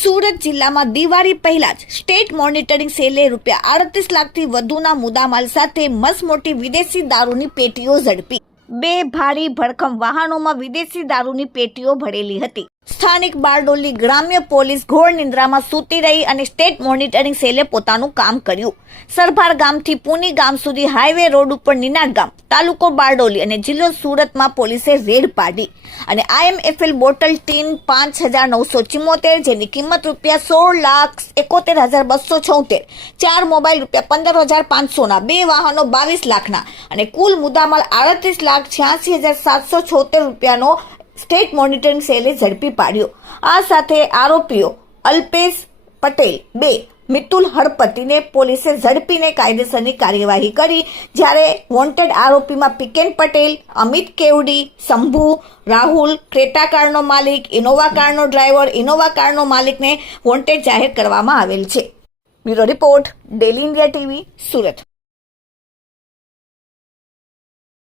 સુરત જિલ્લામાં દિવાળી પહેલા જ સ્ટેટ મોનિટરિંગ સેલે રૂપિયા આડત્રીસ લાખથી વધુના મુદ્દામાલ સાથે મસમોટી વિદેશી દારૂની પેટીઓ ઝડપી. બે ભારી ભડકમ વાહનોમાં વિદેશી દારૂની પેટીઓ ભરેલી હતી. સ્થાનિક બારડોલી ગ્રામ્ય પોલીસ ઘોર નિંદ્રામાં સૂતી રહી અને સ્ટેટ મોનિટરિંગ સેલે પોતાનું કામ કર્યું. સરભાર ગામથી પુની ગામ સુધી હાઈવે રોડ ઉપર નિનાદ ગામ, તાલુકો બારડોલી અને જિલ્લો સુરતમાં પોલીસે રેડ પાડી અને આઈએમએફએલ બોટલ ટીન પાંચ હજાર નવસો ચિમ્મોતેર જેની કિંમત રૂપિયા સોળ લાખ એકોતેર હજાર બસો છોતેર, ચાર મોબાઈલ રૂપિયા પંદર હજાર પાંચસોના, બે વાહનો બાવીસ લાખના અને કુલ મુદ્દામાલ આડત્રીસ લાખ છ્યાસી હજાર સાતસો છોતેર રૂપિયાનો સ્ટેટ મોનિટરિંગ સેલે ઝડપી પાડ્યો. આ સાથે આરોપીઓ અલ્પેશ પટેલ બે, મિતુલ હળપતિને પોલીસે ઝડપીને કાયદેસરની કાર્યવાહી કરી, જ્યારે વોન્ટેડ આરોપીમાં પિકેન પટેલ, અમિત કેવડી, શંભુ, રાહુલ, ક્રેટા કારનો માલિક, ઇનોવા કારનો ડ્રાઈવર, ઇનોવા કારનો માલિકને વોન્ટેડ જાહેર કરવામાં આવેલ છે. Bureau report, daily India TV, Surat.